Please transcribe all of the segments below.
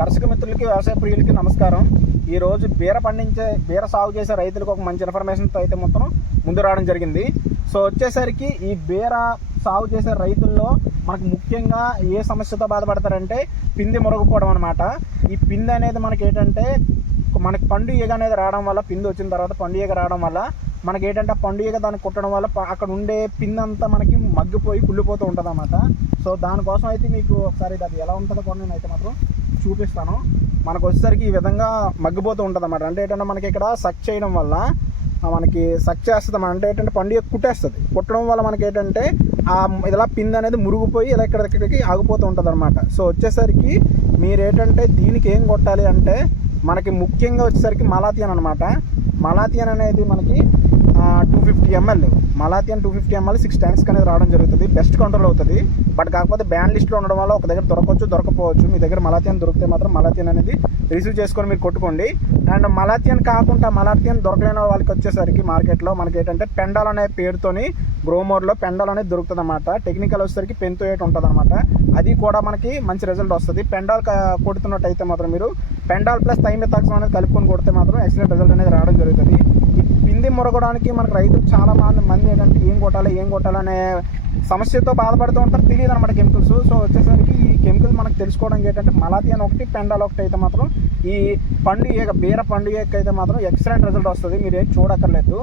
మిత్రులకి వ్యవసాయ ప్రియులకి నమస్కారం. ఈరోజు బీర పండించే బీర సాగు చేసే రైతులకు ఒక మంచి ఇన్ఫర్మేషన్తో అయితే మొత్తం ముందు రావడం జరిగింది. సో వచ్చేసరికి ఈ బీర సాగు చేసే రైతుల్లో మనకు ముఖ్యంగా ఏ సమస్యతో బాధపడతారంటే పిండి మురగపోవడం అనమాట ఈ పిండి అనేది మనకి ఏంటంటే మనకి పండు ఈగ అనేది రావడం వల్ల పిండి వచ్చిన తర్వాత పండు ఈగ రావడం వల్ల మనకి ఏంటంటే ఆ పండు ఈగ దాన్ని కుట్టడం వల్ల అక్కడ ఉండే పిండి అంతా మనకి మగ్గిపోయి కుళ్ళిపోతూ ఉంటుంది అనమాట సో దానికోసం అయితే మీకు ఒకసారి అది ఎలా ఉంటుందో కూడా నేను అయితే మాత్రం చూపిస్తాను. మనకు వచ్చేసరికి ఈ విధంగా మగ్గిపోతూ ఉంటుంది అన్నమాట అంటే ఏంటంటే మనకి ఇక్కడ సక్ చేయడం వల్ల మనకి సక్ చేస్తుంది అంటే ఏంటంటే పండుగ కుట్టేస్తుంది. కుట్టడం వల్ల మనకి ఏంటంటే ఆ ఇలా పిండి అనేది మురుగుపోయి ఇలా ఇక్కడ ఇక్కడికి ఆగిపోతూ ఉంటుంది అనమాట సో వచ్చేసరికి మీరు ఏంటంటే దీనికి ఏం కొట్టాలి అంటే మనకి ముఖ్యంగా వచ్చేసరికి మలాతియన్ అనమాట మలాతియన్ అనేది మనకి two fifty ML malathion two fifty ML six tanks అనేది రావడం జరుగుతుంది. బెస్ట్ కంట్రోల్ అవుతుంది. బట్ కాకపోతే బ్యాన్ లిస్ట్లో ఉండడం వల్ల ఒక దగ్గర దొరకవచ్చు దొరకపోవచ్చు. మీ దగ్గర మలాతియన్ దొరికితే మాత్రం మలాతియన్ అనేది రిసీవ్ చేసుకొని మీరు కొట్టుకోండి. అండ్ మలాతియన్ కాకుండా మలాతియన్ దొరకలేని వాళ్ళకి వచ్చేసరికి మార్కెట్లో మనకి ఏంటంటే పెండాల్ అనే పేరుతోని గ్రోమోర్లో పెండాల్ అనేది దొరుకుతుంది అనమాట టెక్నికల్ వచ్చేసరికి పెన్తో ఎయిట్ ఉంటుంది అనమాట అది కూడా మనకి మంచి రిజల్ట్ వస్తుంది. పెండాల్ కొడుతున్నట్టయితే మాత్రం మీరు పెండాల్ ప్లస్ థైమెథాక్సం అనేది కలుపుకొని కొడితే మాత్రం ఎక్సలెంట్ రిజల్ట్ అనేది రావడం జరుగుతుంది. మొరగడానికి మనకు రైతులు చాలా మంది మంది ఏంటంటే ఏం కొట్టాలి ఏం కొట్టాలనే సమస్యతో బాధపడుతూ ఉంటారు. తెలియదు అనమాట కెమికల్స్ సో వచ్చేసరికి ఈ కెమికల్ మనకు తెలుసుకోవడానికి ఏంటంటే మలాతియన్ ఒకటి పెండాల్ ఒకటి అయితే మాత్రం ఈ పండుగ బీర పండుగకి అయితే మాత్రం ఎక్సలెంట్ రిజల్ట్ వస్తుంది. మీరు ఏం చూడక్కర్లేదు.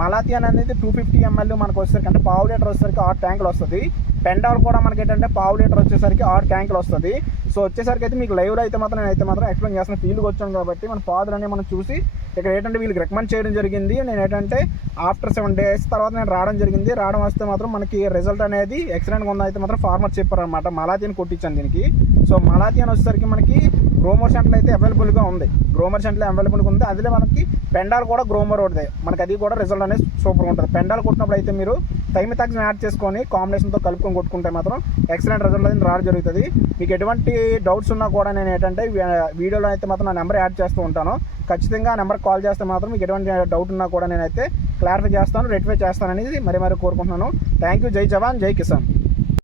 మలాతియన్ అనేది టూ ఫిఫ్టీ ఎంఎల్ మనకు వచ్చేసరికి అంటే పావు లీటర్ వచ్చేసరికి ఆరు ట్యాంకులు వస్తుంది. పెండాల్ కూడా మనకి ఏంటంటే పావు లీటర్ వచ్చేసరికి ఆరు ట్యాంకులు వస్తుంది. సో వచ్చేసరికి అయితే మీకు లైవ్లో అయితే మాత్రం నేనైతే మాత్రం ఎక్స్ప్లెయిన్ చేస్తున్న ఫీల్డ్కి వచ్చాను కాబట్టి మన ఫాదర్ అనేది మనం చూసి ఇక్కడ ఏంటంటే వీళ్ళకి రికమెండ్ చేయడం జరిగింది. నేను ఏంటంటే ఆఫ్టర్ సెవెన్ డేస్ తర్వాత నేను రావడం జరిగింది. రావడం వస్తే మాత్రం మనకి రిజల్ట్ అనేది ఎక్సలెంట్గా ఉంది అయితే మాత్రం ఫార్మర్ చెప్పారనమాట మలాతియన్ కొట్టించాను దీనికి. సో మలాతియన్ వచ్చేసరికి మనకి గ్రోమర్ అయితే అవైలబుల్ అవైలబుల్గా ఉంది. గ్రోమర్ సెంట్లో అవైలబుల్గా ఉంది. అదిలో మనకి పెండాల్ కూడా గ్రోమర్ ఉంటుంది మనకి అది కూడా రిజల్ట్ అనేది సూపర్గా ఉంటుంది. పెండాలు కొట్టినప్పుడు అయితే మీరు తగిన తగ్గిన యాడ్ చేసుకొని కాంబినేషన్తో కలుపుకొని కొట్టుకుంటే మాత్రం ఎక్సలెంట్ రిజల్ట్ అనేది రావడం జరుగుతుంది. మీకు ఎటువంటి డౌట్స్ ఉన్నా కూడా నేను ఏంటంటే వీడియోలో అయితే మాత్రం నా నెంబర్ యాడ్ చేస్తూ ఉంటాను. ఖచ్చితంగా ఆ నెంబర్ కాల్ చేస్తే మాత్రం మీకు ఎటువంటి డౌట్ ఉన్నా కూడా నేనైతే క్లారిఫై చేస్తాను రెక్టిఫై చేస్తాననేది మరి మరి కోరుకుంటున్నాను. థ్యాంక్ యూ జై జవాన్ జై కిసాన్.